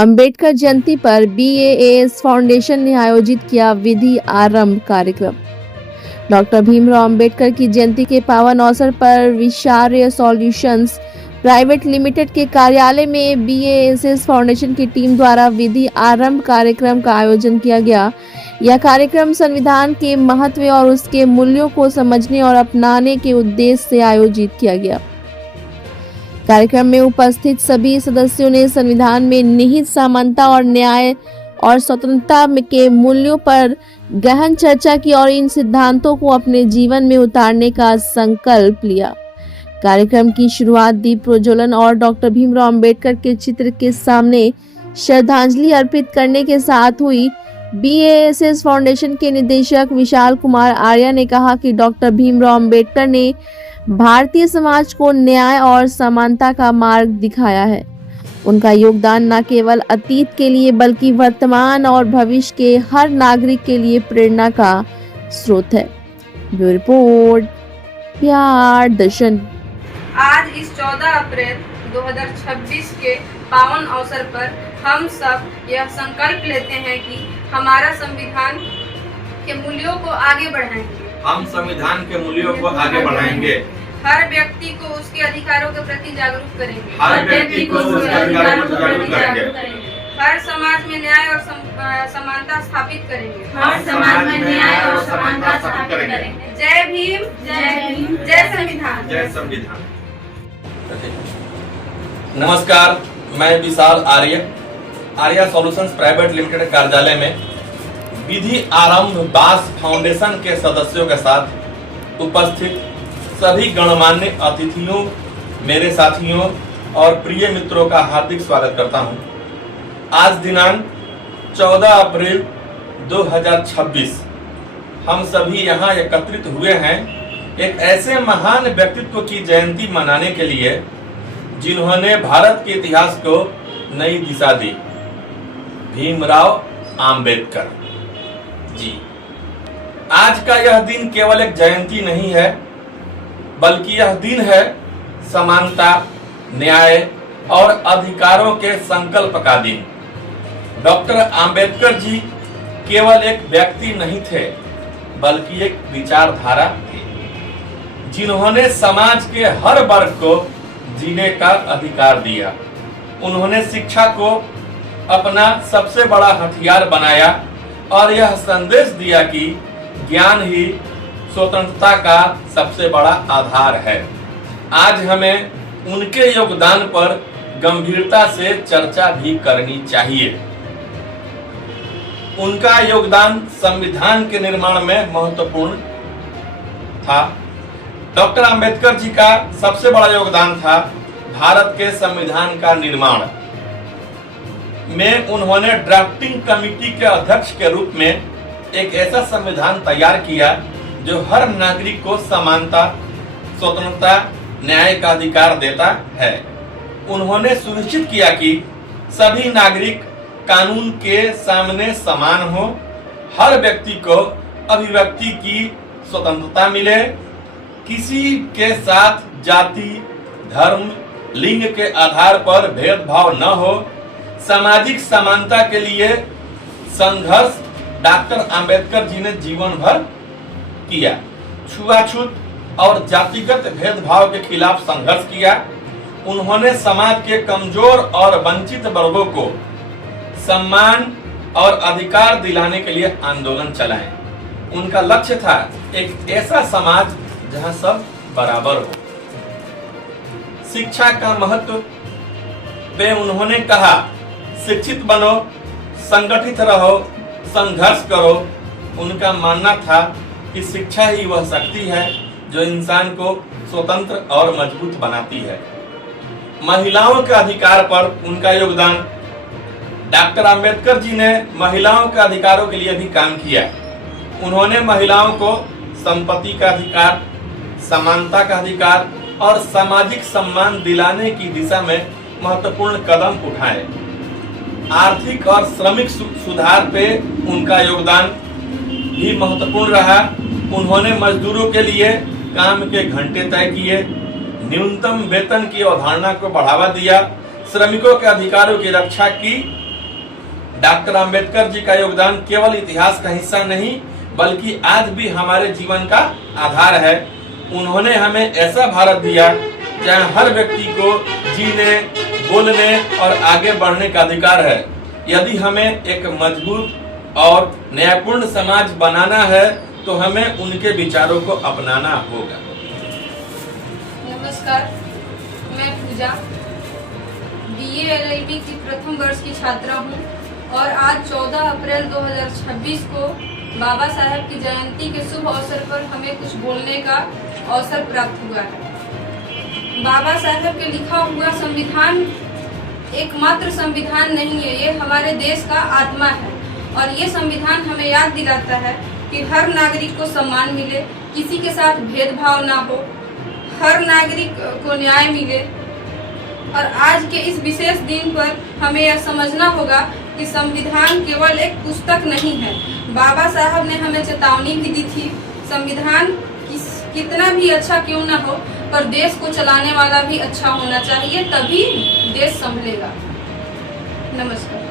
अंबेडकर जयंती पर BAAS foundation ने आयोजित किया विधि आरंभ कार्यक्रम। डॉक्टर भीमराव अंबेडकर की जयंती के पावन अवसर पर विचार्य सॉल्यूशंस प्राइवेट लिमिटेड के कार्यालय में BAAS फाउंडेशन की टीम द्वारा विधि आरंभ कार्यक्रम का आयोजन किया गया। यह कार्यक्रम संविधान के महत्व और उसके मूल्यों को समझने और अपनाने के उद्देश्य से आयोजित किया गया। कार्यक्रम में उपस्थित सभी सदस्यों ने संविधान में निहित समानता और न्याय और स्वतंत्रता के मूल्यों पर गहन चर्चा की और इन सिद्धांतों को अपने जीवन में उतारने का संकल्प लिया। कार्यक्रम की शुरुआत दीप प्रज्वलन और डॉक्टर भीमराव अंबेडकर के चित्र के सामने श्रद्धांजलि अर्पित करने के साथ हुई। BAAS फाउंडेशन के निदेशक विशाल कुमार आर्या ने कहा कि डॉक्टर भीमराव अंबेडकर ने भारतीय समाज को न्याय और समानता का मार्ग दिखाया है। उनका योगदान न केवल अतीत के लिए बल्कि वर्तमान और भविष्य के हर नागरिक के लिए प्रेरणा का स्रोत है। ब्यूरो रिपोर्ट, बिहार दर्शन। आज इस 14 अप्रैल 2026 के पावन अवसर पर हम सब यह संकल्प लेते हैं कि हमारा संविधान के मूल्यों को आगे बढ़ाएंगे। हम संविधान के मूल्यों को आगे बढ़ाएंगे। हर व्यक्ति को उसके अधिकारों के प्रति जागरूक करेंगे। हर व्यक्ति को उसके अधिकारों को जागरूक करेंगे। हर समाज में न्याय और समानता स्थापित करेंगे। हर समाज में न्याय और समानता स्थापित करेंगे। जय भीम, जय भीम, जय संविधान, जय संविधान। नमस्कार, मैं विशाल आर्या सॉल्यूशंस प्राइवेट लिमिटेड कार्यालय में विधि आरंभ BAAS फाउंडेशन के सदस्यों के साथ उपस्थित सभी गणमान्य अतिथियों, मेरे साथियों और प्रिय मित्रों का हार्दिक स्वागत करता हूं। आज दिनांक 14 अप्रैल 2026 हम सभी यहां एकत्रित हुए हैं एक ऐसे महान व्यक्तित्व की जयंती मनाने के लिए जिन्होंने भारत के इतिहास को नई दिशा दी, भीमराव अंबेडकर जी। आज का यह दिन केवल एक जयंती नहीं है, बल्कि यह दिन है समानता, न्याय और अधिकारों के संकल्प का दिन। डॉक्टर अंबेडकर जी केवल एक व्यक्ति नहीं थे, बल्कि एक विचारधारा थी, जिन्होंने समाज के हर वर्ग को जीने का अधिकार दिया। उन्होंने शिक्षा को अपना सबसे बड़ा हथियार बनाया और यह संदेश दिया कि ज्ञान ही स्वतंत्रता का सबसे बड़ा आधार है। आज हमें उनके योगदान पर गंभीरता से चर्चा भी करनी चाहिए। उनका योगदान संविधान के निर्माण में महत्वपूर्ण था। डॉक्टर अंबेडकर जी का सबसे बड़ा योगदान था भारत के संविधान का निर्माण में। उन्होंने ड्राफ्टिंग कमेटी के अध्यक्ष के रूप में एक ऐसा संविधान तैयार किया जो हर नागरिक को समानता, स्वतंत्रता, न्याय का अधिकार देता है। उन्होंने सुनिश्चित किया कि सभी नागरिक कानून के सामने समान हो, हर व्यक्ति को अभिव्यक्ति की स्वतंत्रता मिले, किसी के साथ जाति, धर्म, लिंग के आधार पर भेदभाव न हो। सामाजिक समानता के लिए संघर्ष डॉक्टर अंबेडकर जी ने जीवन भर किया। छुआछूत और जातिगत भेदभाव के खिलाफ संघर्ष किया। उन्होंने समाज के कमजोर और वंचित वर्गों को सम्मान और अधिकार दिलाने के लिए आंदोलन चलाए। उनका लक्ष्य था एक ऐसा समाज जहां सब बराबर हो। शिक्षा का महत्व पे उन्होंने कहा, शिक्षित बनो, संगठित रहो, संघर्ष करो। उनका मानना था कि शिक्षा ही वह शक्ति है जो इंसान को स्वतंत्र और मजबूत बनाती है। महिलाओं के अधिकार पर उनका योगदान। डॉक्टर अंबेडकर जी ने महिलाओं के अधिकारों के लिए भी काम किया। उन्होंने महिलाओं को संपत्ति का अधिकार, समानता का अधिकार और सामाजिक सम्मान दिलाने की दिशा में महत्वपूर्ण कदम उठाए। आर्थिक और श्रमिक सुधार पे उनका योगदान भी महत्वपूर्ण रहा। उन्होंने मजदूरों के लिए काम के घंटे तय किए, न्यूनतम वेतन की अवधारणा को बढ़ावा दिया, श्रमिकों के अधिकारों की रक्षा की डॉक्टर अंबेडकर जी का योगदान केवल इतिहास का हिस्सा नहीं बल्कि आज भी हमारे जीवन का आधार है। उन्होंने हमें ऐसा भारत दिया जहां हर व्यक्ति को जीने, बोलने और आगे बढ़ने का अधिकार है। यदि हमें एक मजबूत और न्यायपूर्ण समाज बनाना है तो हमें उनके विचारों को अपनाना होगा। नमस्कार, मैं पूजा BA LLB की प्रथम वर्ष की छात्रा हूँ और आज 14 अप्रैल 2026 को बाबा साहेब की जयंती के शुभ अवसर पर हमें कुछ बोलने का अवसर प्राप्त हुआ है। बाबा साहेब के लिखा हुआ संविधान एकमात्र संविधान नहीं है, ये हमारे देश का आत्मा है और ये संविधान हमें याद दिलाता है कि हर नागरिक को सम्मान मिले, किसी के साथ भेदभाव ना हो, हर नागरिक को न्याय मिले। और आज के इस विशेष दिन पर हमें यह समझना होगा कि संविधान केवल एक पुस्तक नहीं है। बाबा साहब ने हमें चेतावनी भी दी थी, संविधान कितना भी अच्छा क्यों ना हो पर देश को चलाने वाला भी अच्छा होना चाहिए, तभी देश संभलेगा। नमस्कार।